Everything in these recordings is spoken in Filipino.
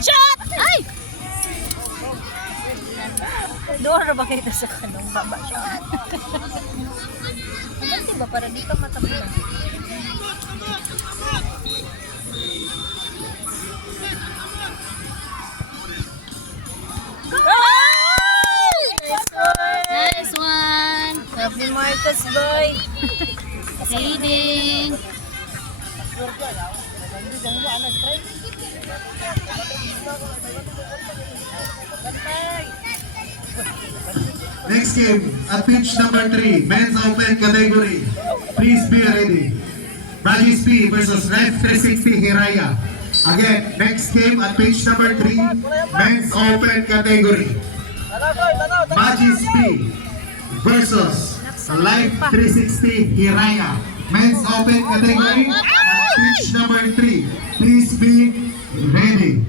Shot! Ay! Doon na ba kayo sa kanong baba siya? Ano ba para di ka matapunan? Nice one. Happy Marcus, boy. Reading. Next game at pitch number 3, men's open category. Please be ready. Magis P versus Red 360 Hiraya. Again, next game at pitch number 3, men's open category. Magis P versus Life 360 Hiraya. Men's open category at pitch number 3. Please be ready.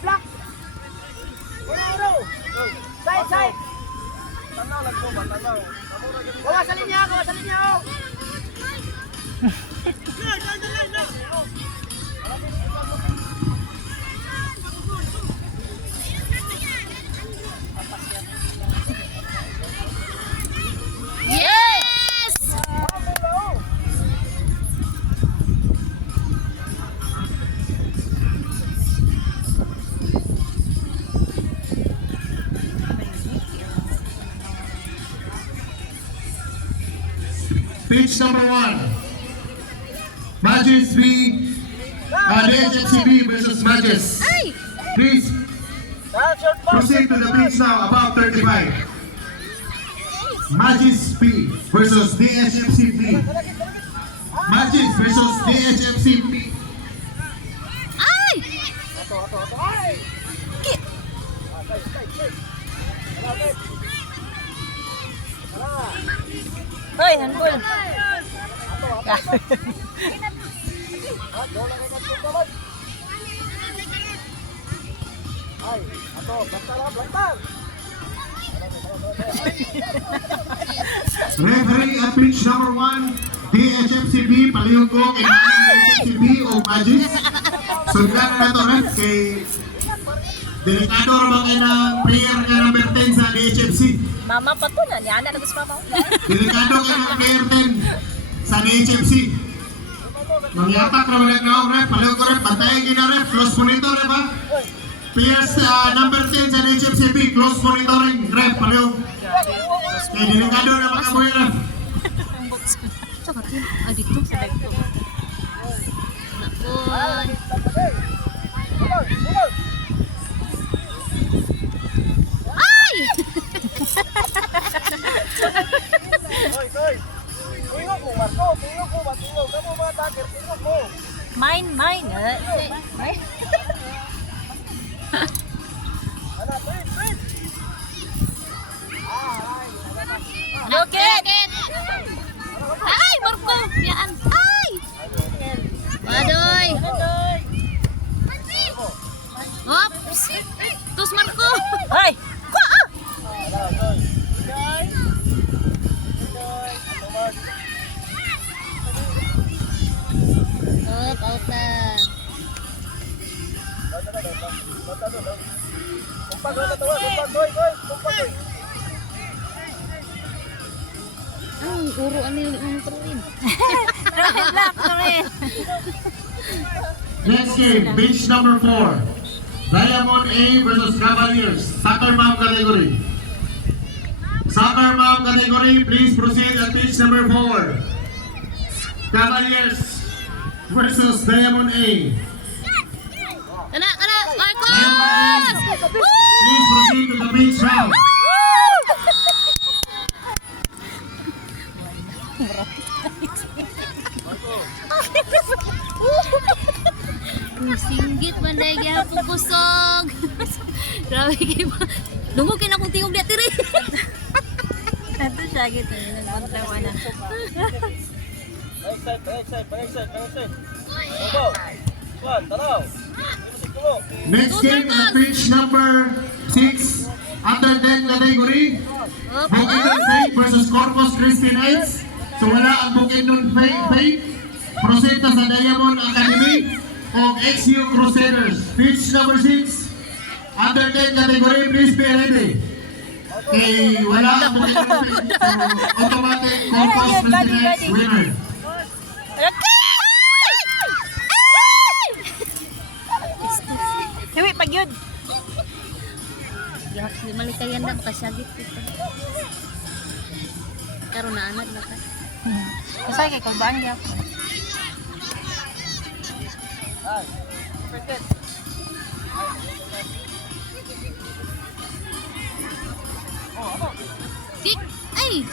Block. Side, side. Gawa sa linya, oh. Yes! Pitch number 1. Magis B, DHFCB versus Magis. Please proceed to the pitch now, about 35. Magis B versus DHFCB. Magis versus DHFCB. Ay! Hoy, handball. Referee at pitch number 1, DHFCB, palihog ko kay DHFCB o Magis. Sundan na ito rin kay delikado naman kayo ng player ka number 10 sa DHFC. Mama pa to na. Niya na gusto mama. Delikado kayo ng player 10 sa DHFC. Mangyatak naman lang na ref, palihog ko ref, bantayan kayo na ref, close monitor ref ha. Players number 10 sa DHFCB, close monitoring ref, palihog. Kaya delikado na makabuhay ref. Saka ito. Ah, dito. Nakon. Ay! Mine. Mine. Rocket! Ay, Marco! Yan! Ay! Wadoy! Oops! Tus Marco! Hoy! Out na. Ang uro ano yung turuin. Next game, bench number 4. Diamond A versus Cavaliers, Soccer Mom category. Soccer mom category, please proceed at pitch number 4. Cavaliers versus Diamond A. Kana, Marcos! Please proceed to the pitch round. Singgit man dahil gihapon kusog. Grabe kayo ba? Dungogin akong tingog di atiri. Ito siya, gitu. Nagpuntawa na. Next game at pitch number 6, under 10 category. Bukidnon Faith versus Corpus Christi Knights. So wala ang Bukidnon Faith. Proceed na sa Diamond Academy o XU Crusaders. Pitch number 6, under 10 category. Please be ready. Okay, wala ang Bukidnon Faith. So automatic Corpus Christi Knights winner. Hiwi, pag yun. Gihapon ni malikayan na makasyagit kita. Karon na anad na ka. Masay kay kalbaan niya. Tik! Ay!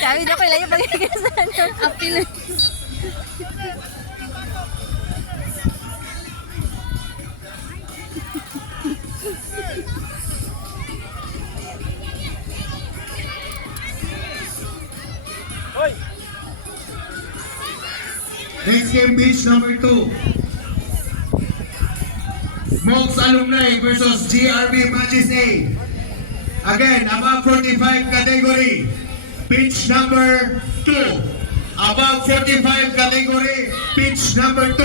Sabi na ko ilayo pag-igasan. Apil. Next game, pitch number 2. Mox Alumni versus GRB Magis A. Again, above 45 category. Pitch number 2. Above 45 category. Pitch number 2.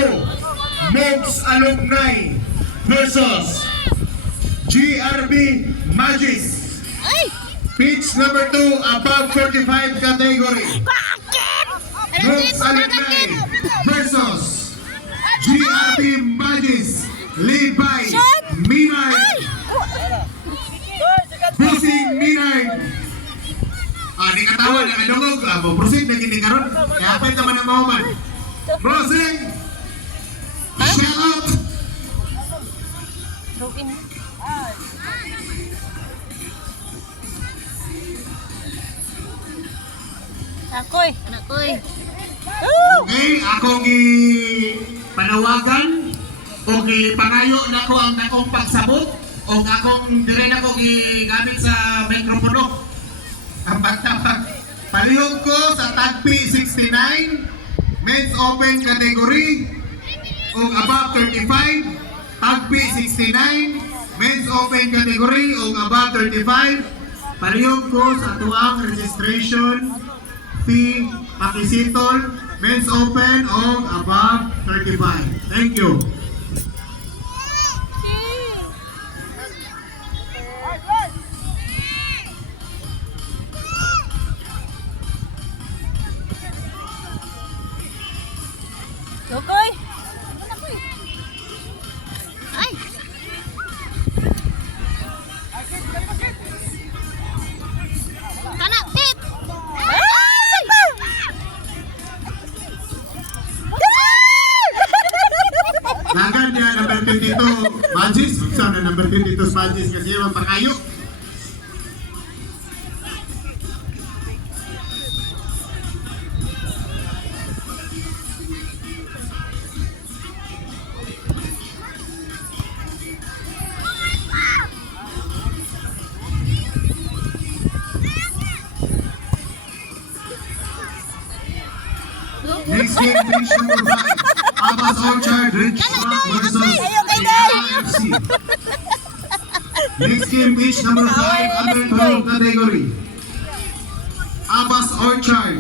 Mox Alumni versus GRB Magis. Ay! Pitch number 2, above 45 category. Mox Alumni versus GRB Magis, lead by Minay. Bossing Minay. Di katawa, di kadungog. Proceed na gini karon. Kapit naman ang mahuman. Bossing. Shout out. Ako'y. Anak ko eh. Okay, akong panawagan o pangayo na ko ang akong pagsabot o akong dire na ko gigamit sa mikropono. Ang pagtapag palihog ko sa tagpi 69 men's open category o above 35, tagpi 69 men's open category o above 35. Palihog ko sa tuwang registration fee pakisitol men's open o above 35. Thank you. Lukoy. Ay! Kana, tit! Nagan niya number 22 Magis. Sana number 22 Magis kasi yung pakayo. Next game, finish number 5. Abbas Orchard, Rich Rock versus AFC. Next game, pitch number 5, under 12 category. Abbas Orchard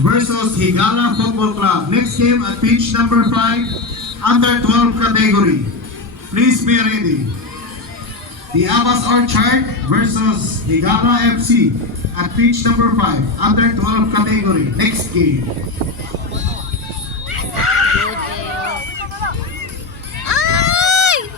versus Higala Football Club. Next game at pitch number 5, under 12 category. Please be ready. The Abbas Orchard versus Higala FC at pitch number 5, under 12 category. Next game. Ay!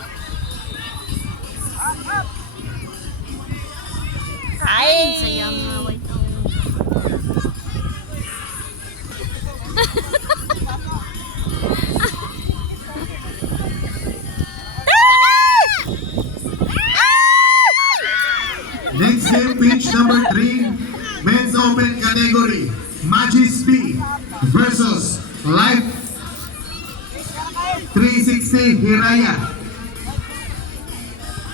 360 Hiraya.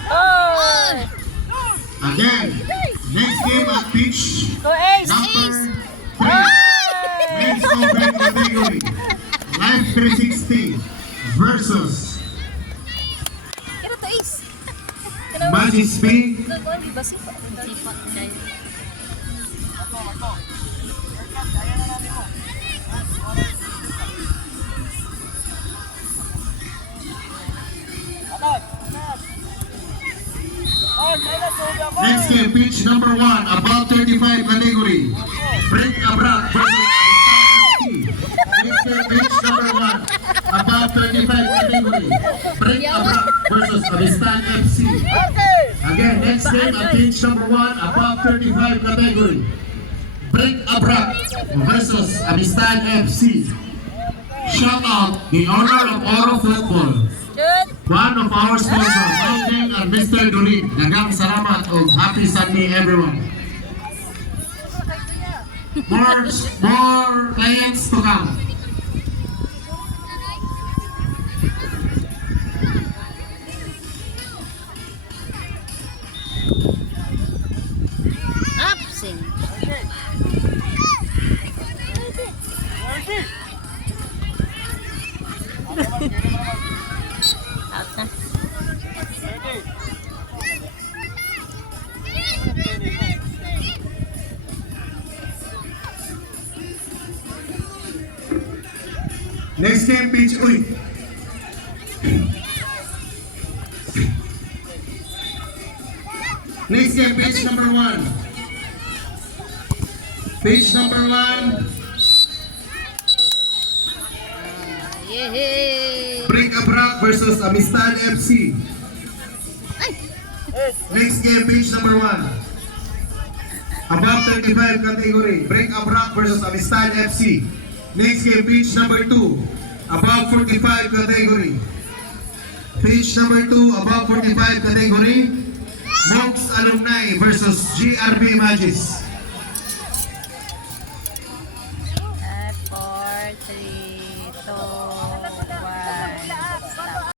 Oh! Again, next game at pitch Go Ace! number 3. Men's open category. Live 360 versus Ito to Ace! Magic Speed. Gagawin, di ba si Sipa. Dahil. Next game, pitch number 1, above 35 category. Brent Abrak versus Next game, pitch number 1, above 35 category. Brent Abrak versus Abistan FC. Again, next game, at pitch number 1, above 35 category. Brent Abrak versus Abistan FC. Shout out the owner of Oro Football. Good! One of our sponsors, Mountain and Mr. Durin. Dagang salamat o happy Sunday everyone. More clients to come. Absent. Out na. Next game, pitch. Uy. Next game, pitch number 1. Pitch number 1. Yehey! Break Abrak versus Amistad FC. Next game, pitch number 1. Above 35 category. Break Abrak versus Amistad FC. Next game, pitch number 2. Above 45 category. Pitch number 2, above 45 category. Monks Alumni versus GRB Magis.